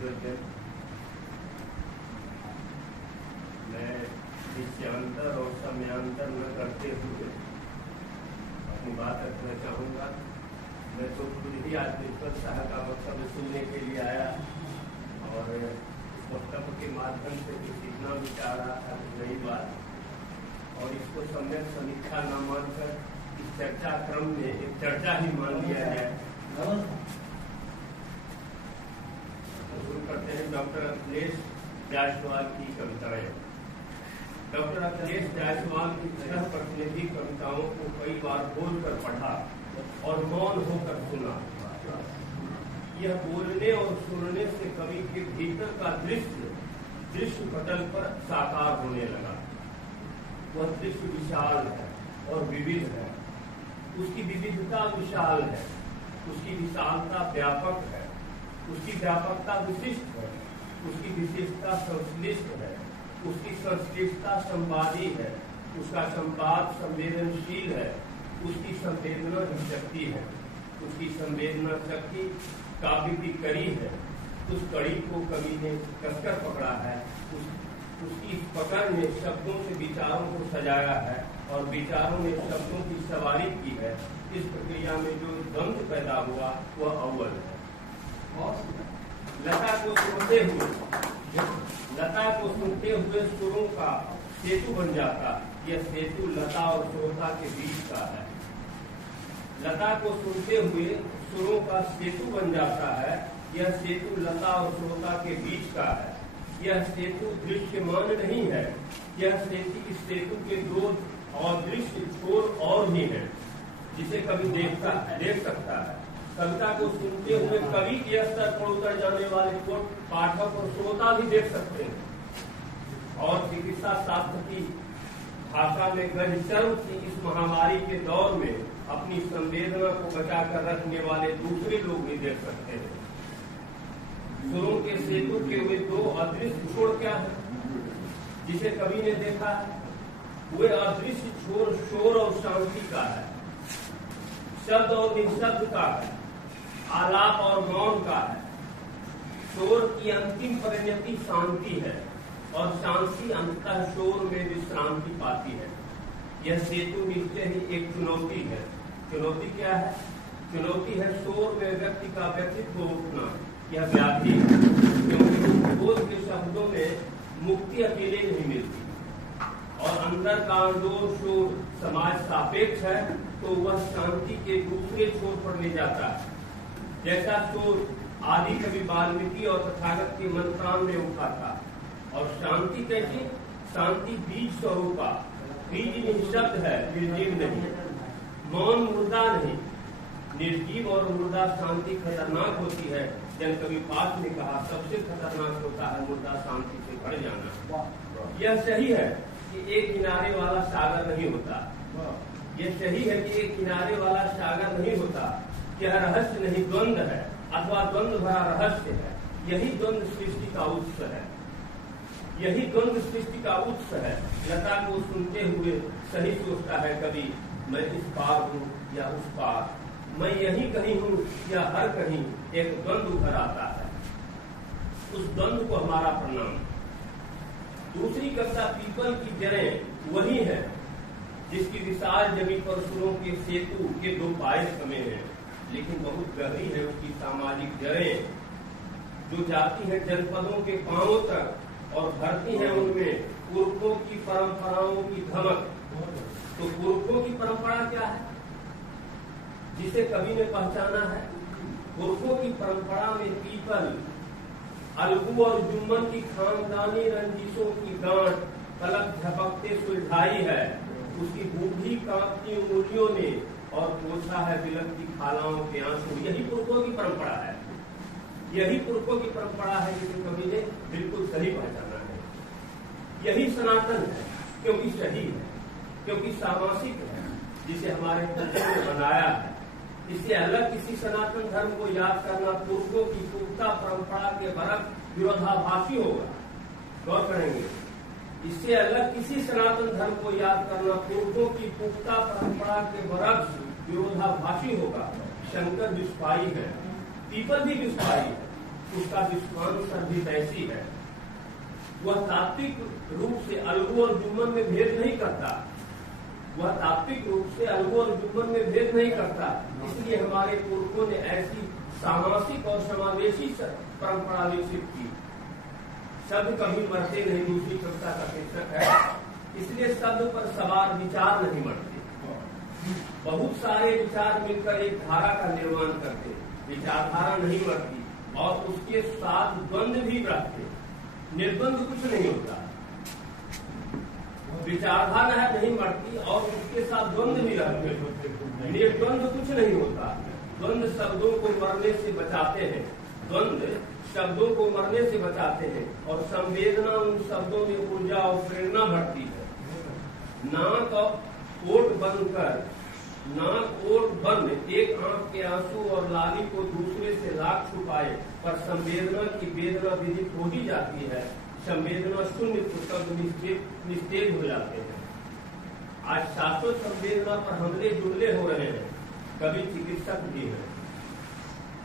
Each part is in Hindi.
विद्वजन, मैं विषयांतर और समयांतर न करते हुए अपनी बात रखना चाहूँगा। मैं तो खुद ही आज विद्वत शाह का वक्तव्य सुनने के लिए आया और इस वक्तव्य के माध्यम से जो सीखना भी चाह रहा था नई बात, और इसको सम्यक समीक्षा न मानकर इस चर्चा क्रम में एक चर्चा ही मान लिया जाए। शुरू करते हैं डॉक्टर अखिलेश जायसवाल की कविताएं। डॉक्टर अखिलेश जायसवाल की 6 प्रतिनिधि कविताओं को कई बार बोलकर पढ़ा और मौन होकर सुना। यह बोलने और सुनने से कवि के भीतर का दृश्य पटल पर साकार होने लगा। वह दृश्य विशाल है और विविध है, उसकी विविधता विशाल है, उसकी विशालता व्यापक है, उसकी व्यापकता विशिष्ट है, उसकी विशिष्टता संश्लिष्ट है, उसकी संश्लिष्टता संवादी है, उसका संवाद संवेदनशील है, उसकी संवेदना शक्ति है, उसकी संवेदना शक्ति काव्य की कड़ी है। उस कड़ी को कवि ने कसकर पकड़ा है, उसकी पकड़ ने शब्दों से विचारों को सजाया है और विचारों ने शब्दों की सवारी की है। इस प्रक्रिया में जो द्वंद्व पैदा हुआ वह अव्वल है। लता को सुनते हुए सुरों का सेतु बन जाता। यह सेतु लता और श्रोता के बीच का है। लता को सुनते हुए सुरों का सेतु बन जाता है। यह सेतु लता और श्रोता के बीच का है। यह सेतु दृश्यमान नहीं है। यह सेतु इस सेतु के दो और दृश्य छोर और भी है जिसे कवि देख सकता है। कविता को सुनते हुए कवि के स्तर पर उतर जाने वाले को पाठक और श्रोता भी देख सकते हैं। और चिकित्सा शास्त्र की भाषा में गजचर्म की इस महामारी के दौर में अपनी संवेदना को बचाकर रखने वाले दूसरे लोग भी देख सकते हैं। सुरों के सेतु के वे दो अदृश्य छोर क्या है जिसे कवि ने देखा? वे अदृश्य छोर शोर और शांति का है, शब्द और निशब्द का है, आलाप और मौन का है। शोर की अंतिम परिणति शांति है और शांति अंततः शोर में विश्रांति पाती है। यह सेतु निश्चय ही एक चुनौती है। चुनौती क्या है? चुनौती है शोर में व्यक्ति का व्यक्तित्व उठना। यह व्याधि है क्योंकि बोध के शब्दों में मुक्ति अकेले नहीं मिलती और अंदर का आंदोलन शोर समाज सापेक्ष है तो वह शांति के दूसरे छोर पर ले जाता है। जैसा शोर आदि कवि वाल्मीकि और तथागत के मंत्रान में उठा था। और शांति कैसी? शांति बीज स्वरूपा, बीज निःशब्द है, निर्जीव नहीं, मौन मुर्दा नहीं। निर्जीव और मुर्दा शांति खतरनाक होती है। जन कवि पाठ ने कहा सबसे खतरनाक होता है मुर्दा शांति से भर जाना। यह सही है कि एक किनारे वाला सागर नहीं होता। यह सही है कि एक किनारे वाला सागर नहीं होता। यह रहस्य नहीं, द्वंद्व है अथवा द्वंद्व भरा रहस्य है। यही द्वंद्व सृष्टि का उत्स है। यही द्वंद्व सृष्टि का उत्स है। लता को सुनते हुए सही सोचता है कवि, मैं इस पार हूँ या उस पार, मैं यही कहीं हूँ या हर कहीं। एक द्वंद्व उभर आता है, उस द्वंद्व को हमारा प्रणाम। दूसरी कक्षा पीपल की जड़ें वही है जिसकी विशाल जमीन पर सुरों के सेतु के 2 पाए समे हैं, लेकिन बहुत गहरी है उसकी सामाजिक जड़ें जो जाती है जनपदों के पांवों तक और भरती है उनमें पुरखों की परंपराओं की धमक। तो पुरखों की परंपरा क्या है जिसे कवि ने पहचाना है? पुरखों की परंपरा में पीपल, अलगू और जुम्मन की खानदानी रंजिशों की गांठ पलक झपकते सुलझाई है। उसकी बूढ़ी कांपती उंगलियों ने और पोछा है बिलखती खालाओं के आंसू। यही पुरखों की परंपरा है। यही पुरखों की परंपरा है जिसे कवि ने बिल्कुल सही पहचाना है। यही सनातन है क्योंकि सही है, क्योंकि सामासिक है, जिसे हमारे कल्चर ने बनाया है। इससे अलग किसी सनातन धर्म को याद करना पुरखों की पुख्ता परंपरा के बरक्स विरोधाभासी होगा। गौर करेंगे, इससे अलग किसी सनातन धर्म को याद करना पुरखों की पुख्ता परंपरा के बरक्स विरोधाभासी होगा। शंकर विस्फाई है, पीपल भी विस्फाई है, उसका विश्वानुसार भी वैसी है। वह तात्विक रूप से अलगू और जुम्मन में भेद नहीं करता। वह तात्विक रूप से अलगू और जुम्मन में भेद नहीं करता। इसलिए हमारे पूर्वों ने ऐसी सामासिक और समावेशी परंपरा विकसित की। शब्द कभी मरते नहीं, दूसरी कविता का शीर्षक है। इसलिए शब्द पर सवार विचार नहीं मरते। बहुत सारे विचार मिलकर एक धारा का निर्माण करते। विचारधारा नहीं मरती और उसके साथ द्वंद्व भी रखते। निर्द्वंद कुछ नहीं होता। विचारधारा नहीं मरती और उसके साथ द्वंद्व भी रखते। निर्द्वंद कुछ नहीं होता। द्वंद्व शब्दों को मरने से बचाते हैं। द्वंद्व शब्दों को मरने से बचाते हैं और संवेदना उन शब्दों में ऊर्जा और प्रेरणा भरती है। नाक और ओठ बंद एक आंख के आंसू और लाली को दूसरे से लाख छुपाए, पर संवेदना की वेदना विदित हो ही जाती है। संवेदना शून्य तो शब्द निस्तेज हो जाते हैं। आज शाश्वत संवेदना पर हमले जुमले हो रहे हैं, कभी चिकित्सक भी हैं।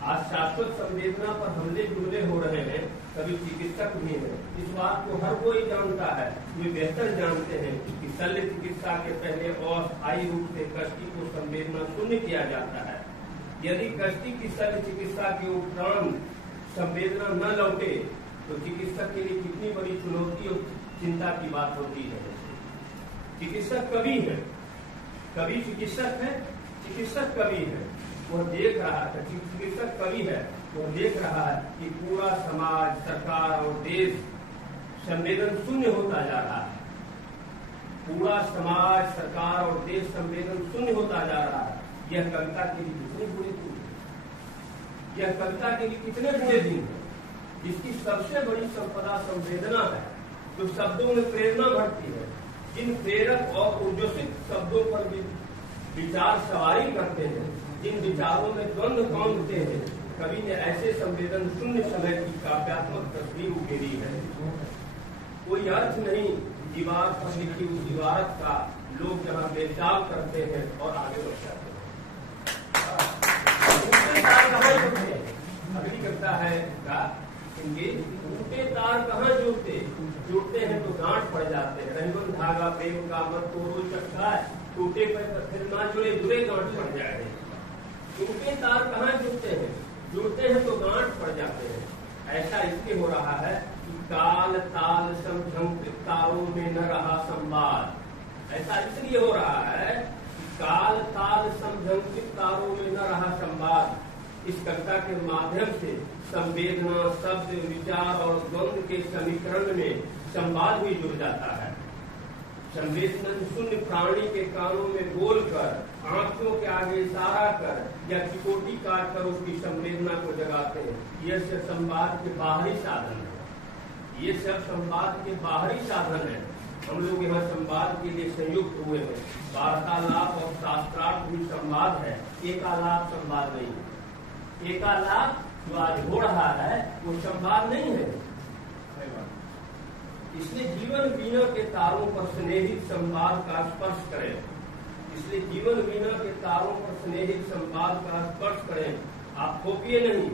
आज शाश्वत संवेदना पर हमले जुमले हो रहे हैं, कभी चिकित्सक भी हैं। इस बात को हर कोई जानता है। वे बेहतर जानते हैं कि शल्य चिकित्सा के पहले अस्थायी रूप से कष्टी को संवेदना शून्य किया जाता है। यदि कष्टी की शल्य चिकित्सा के उपरांत संवेदना न लौटे तो चिकित्सक के लिए कितनी बड़ी चुनौती और चिंता की बात होती है। चिकित्सक कवि है, कवि चिकित्सक है, चिकित्सक कवि है। वह देख रहा है, चिकित्सक कवि है, वह देख रहा है कि पूरा समाज, सरकार और देश संवेदन शून्य होता जा रहा है। पूरा समाज, सरकार और देश संवेदन शून्य होता जा रहा है। यह कविता के लिए कितने बुरे दिन है। यह कविता के लिए कितने बुरे दिन है। जिसकी सबसे बड़ी संपदा संवेदना है, जो शब्दों में प्रेरणा भरती है। जिन प्रेरक और ऊर्जस्वित शब्दों पर विचार सवारी करते हैं, जिन विचारों में द्वंद्व कौंधते हैं, कवि ने ऐसे संवेदन शून्य समय की काव्यात्मक तस्वीर उकेरी है। कोई अर्थ नहीं दीवार पर लिखी उस इबारत का, लोग जहाँ बेचाव करते हैं और आगे बढ़ जाते हैं। अगली कविता है इनके टूटे तार कहाँ जुड़ते हैं तो गांठ पड़ जाते हैं। रंगन धागा प्रेम का मत तोड़ो चक्का, टूटे पर फिर ना जुड़े गांठ पड़ जाए। टूटे तार कहाँ जुड़ते हैं तो गांठ पड़ जाते हैं। ऐसा इसलिए हो रहा है कि काल ताल समझंकृत तारों में न रहा संवाद। ऐसा इसलिए हो रहा है कि काल ताल समझंकृत तारों में न रहा संवाद। इस कविता के माध्यम से संवेदना, शब्द, विचार और द्वंद्व के समीकरण में संवाद भी जुड़ जाता है। संवेदन शून्य प्राणी के कानों में बोलकर, आंखों के आगे इशारा कर या चिकोटी काट कर उसकी संवेदना को जगाते हैं। यह सब संवाद के बाहरी साधन है। ये सब संवाद के बाहरी साधन है। हम लोग यहाँ संवाद के लिए संयुक्त हुए हैं। वार्तालाप और शास्त्रार्थ भी संवाद है, एकालाप संवाद नहीं है। एकालाप जो आज हो रहा है वो संवाद नहीं है। इसलिए जीवन वीणा के तारों पर स्नेहित संवाद का स्पर्श करें। इसलिए जीवन वीणा के तारों पर स्नेहित संवाद का स्पर्श करें। आप थोपिए नहीं,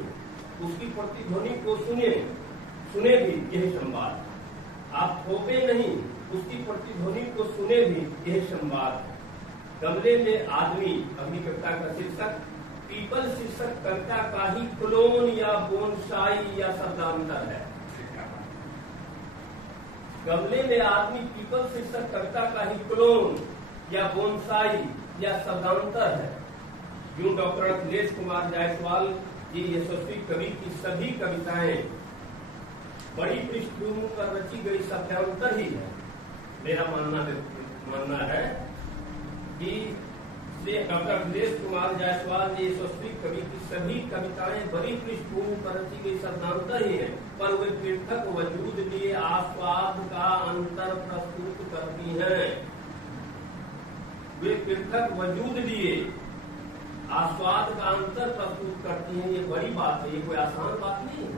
उसकी प्रतिध्वनि को सुने भी, यही संवाद। आप थोपे नहीं, उसकी प्रतिध्वनि को सुने भी, यही संवाद। गमले में आदमी, अगली कविता का शीर्षक पीपल शीर्षक कविता का ही क्लोन या बोनसाई या शब्दांतर है। गमले में आदमी पीपल शीर्षक कविता का ही क्लोन या बोनसाई या शब्दांतर है। यूं डॉक्टर अखिलेश कुमार जायसवाल जी यशस्वी कवि की सभी कविताएं बड़ी पृष्ठभूमि पर रची गई शब्दांतर ही है। मेरा मानना है कि डॉक्टर अखिलेश कुमार जायसवाल जी यशस्वी कवि की सभी कविताएं बड़ी पृष्ठभूमि पर रची गई शब्दांतर ही है, पर वे पृथक वजूद लिए आस्वाद का अंतर प्रस्तुत करती हैं। वे पृथक वजूद लिए आस्वाद का अंतर प्रस्तुत करती हैं। ये बड़ी बात है, ये कोई आसान बात नहीं है,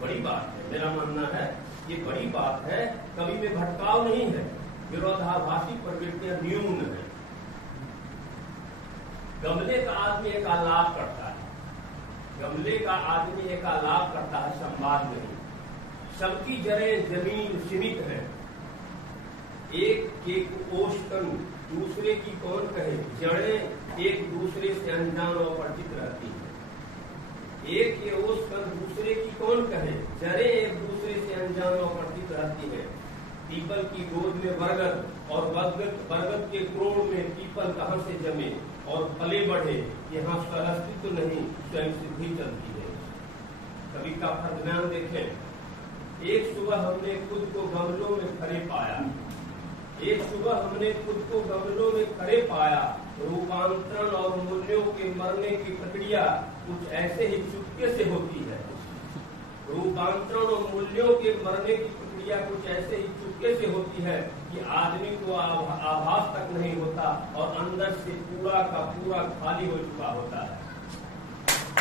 बड़ी बात है। मेरा मानना है ये बड़ी बात है। कवि में भटकाव नहीं है, विरोधाभासी प्रवृत्तियां न्यून है। गमले का आदमी एक आलाप करता है, गमले का आदमी एकालाप करता है, संवाद नहीं। सबकी जड़ें जमीन सीमित है, एक एक ओष तन दूसरे की कौन कहे, जड़ें एक दूसरे से अनजान और परिचित रहती है। एक ये ओष तन दूसरे की कौन कहे, जड़ें एक दूसरे से अनजान और परिचित रहती है। पीपल की गोद में बरगद और बरगद के क्रोड़ में पीपल कहाँ से जमे और फले बढ़े, यहाँ सहअस्तित्व नहीं स्वयं सिद्धि चलती है। कवि का फर्मान देखें। एक सुबह हमने खुद को गमलों में खड़े पाया, एक सुबह हमने खुद को गमलों में खड़े पाया। रूपांतरण और मूल्यों के मरने की प्रक्रिया कुछ ऐसे ही चुपके से होती है। रूपांतरण और मूल्यों के मरने की प्रक्रिया कुछ ऐसे ही चुपके से होती है कि आदमी को आभास तक नहीं होता और अंदर से पूरा का पूरा खाली हो चुका होता है।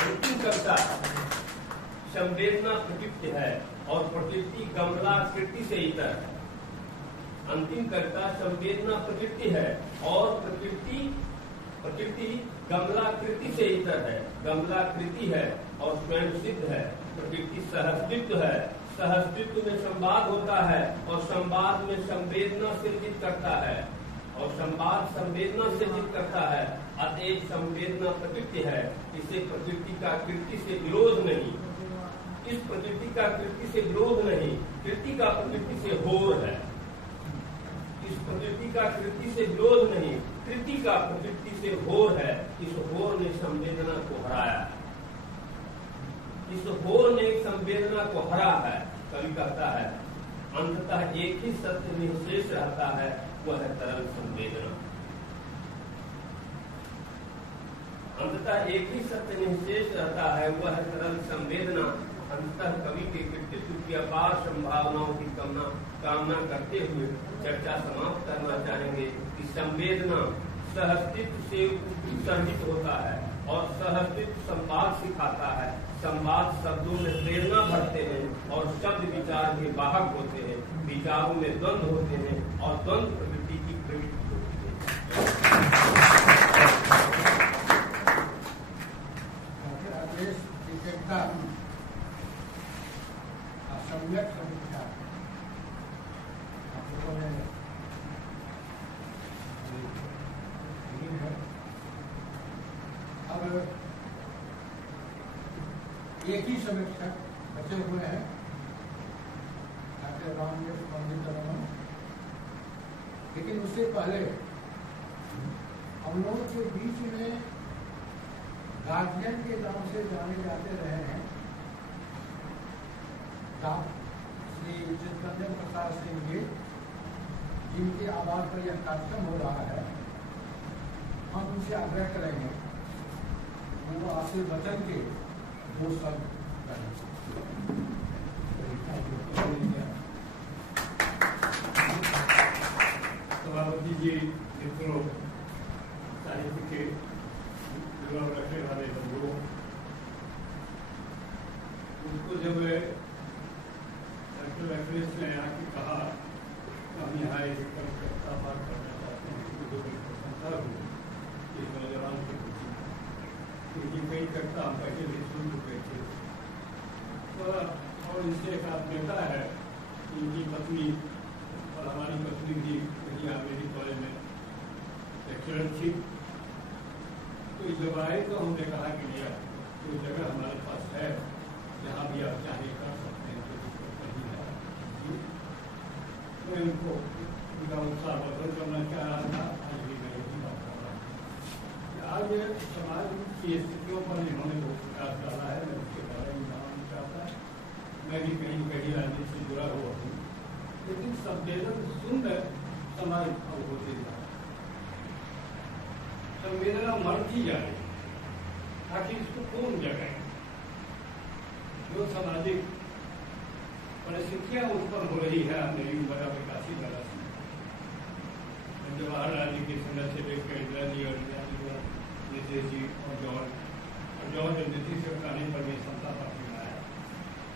अंतिम कर्ता संवेदना प्रकृति है और प्रकृति गमलाकृति से इतर है। अंतिम कर्ता संवेदना प्रकृति है और प्रकृति गमलाकृति से इतर है। गमलाकृति है और स्वयं सिद्ध है। प्रकृति सहअस्तित्व है, सहअस्तित्व में संवाद होता है और संवाद में संवेदना सृजित करता है और संवाद संवेदना सृजित करता है। अतएव संवेदना प्रकृति है, इसे प्रकृति का कृति से विरोध नहीं, इस प्रकृति का कृति से विरोध नहीं, कृति का प्रकृति से होर है। इस प्रकृति का कृति से विरोध नहीं, कृति का प्रकृति से होर है। इस होर ने संवेदना को हराया, इस होर ने संवेदना को हरा है। कवि कहता है अंततः एक ही सत्य निशेष रहता है, वह है तरल संवेदना। अंततः एक ही सत्य निशेष रहता है, वह है तरल संवेदना। अंततः कवि के कृतित्व की अपार संभावनाओं की कामना करते हुए चर्चा समाप्त करना चाहेंगे कि संवेदना सहअस्तित्व से उत्सर्जित होता है और सहअस्तित्व संवाद सिखाता है। संवाद शब्दों में प्रेरणा भरते हैं और शब्द विचार के वाहक होते हैं। विचारों में द्वंद्व होते हैं और द्वंद्व प्रकृति की प्रवृत्ति होती है। एक ही समीक्षक बचे हुए हैं, डॉक्टर रामदेव पंडित रमन। लेकिन उससे पहले हम लोगों के बीच में गार्जियन के नाम से जाने जाते रहे हैं श्री चित्तरंजन प्रसाद सिंह जी, जिनके आवाज पर यह कार्यक्रम हो रहा है। हम उनसे आग्रह करेंगे वो आपसे वचन के वो सब सभापति जी, मित्रों, साहित्य के युवा रखने वाले बंधुओं, उनको जब डॉक्टर अखिलेश ने आके कहा हम यहाँ एक कलकत्ता पार करना चाहते हैं, तो बड़ी प्रशंसा हुई इस नौजवान की खुशी, क्योंकि कई कविता हम पहले भी सुन चुके थे। और इससे एक आत्मीयता है। इनकी पत्नी और हमारी पत्नी भी वही आमेरी कॉलेज में लेक्चरर थी। तो जब आए तो हमने कहा कि भैया तो जगह हमारे पास है, जहाँ भी आप चाहे कर सकते हैं, तो कहीं है। मैं उनको उनका उत्साह वर्धन करना चाह रहा था। आज भी मैं यही बात कर रहा हूँ। आज समाज की स्थितियों पर इन्होंने बहुत प्रकाश डाला है, मैं उसके बारे में बताना चाहता है। मैं भी कहीं कहीं राजनीति से जुड़ा हुआ हूँ, लेकिन संवेदन शून्य समाज अब होते जा रहा है। संवेदना मरती जा रही है। आखिर इसको कौन जगाए? जो सामाजिक परिस्थितियां उत्पन्न हो रही है, मेरी बड़ा विकासी बड़ा जवाहरलाल जी के समय से लेकर इंदिरा जी और नीतीश जी और जॉर्ज नीतीश के कहने पर भी समता पार्टी में आया।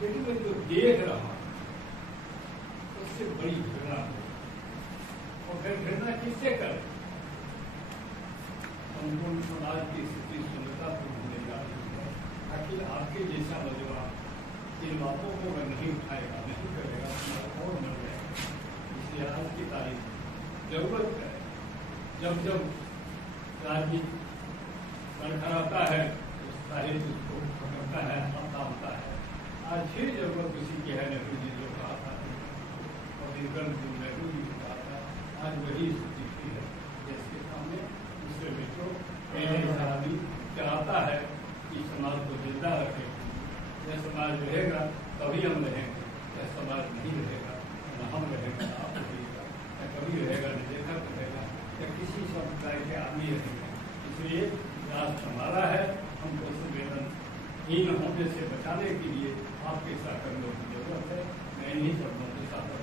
लेकिन मैं जो देख रहा हूँ उससे बड़ी घृणा हो, और फिर घृणा किससे करे? संपूर्ण समाज की स्थिति शून्यतापूर्ण होने जा रही है। आखिर आपके जैसा नौजवान इन बातों को अगर नहीं उठाएगा, नहीं करेगा, हमारा और मर जाएगा। इसलिए आज की तारीख जरूरत है, जब जब राज्य लड़खड़ाता है तो साहित्य उसको पकड़ता है, थामता है। आज फिर जरूरत किसी की है, नेहरू जी जो कहा था और दिनकर नेहरू जी ने कहा था, आज वही स्थिति है जिसके सामने दूसरे मित्रों ऐसा आदमी चाहता है कि समाज को जिंदा रखे। यह समाज रहेगा तभी हम रहेंगे, यह समाज नहीं रहेगा न हम रहेंगे, आप रहेगा, या कभी रहेगा न लेखक रहेगा, या किसी समुदाय के आदमी रहेंगे। इसलिए राष्ट्र हमारा है, हमको संवेदनहीन होने से बचाने के लिए आपके सहकर्मियों की जरूरत है। मैं इन्हीं शब्दों के साथ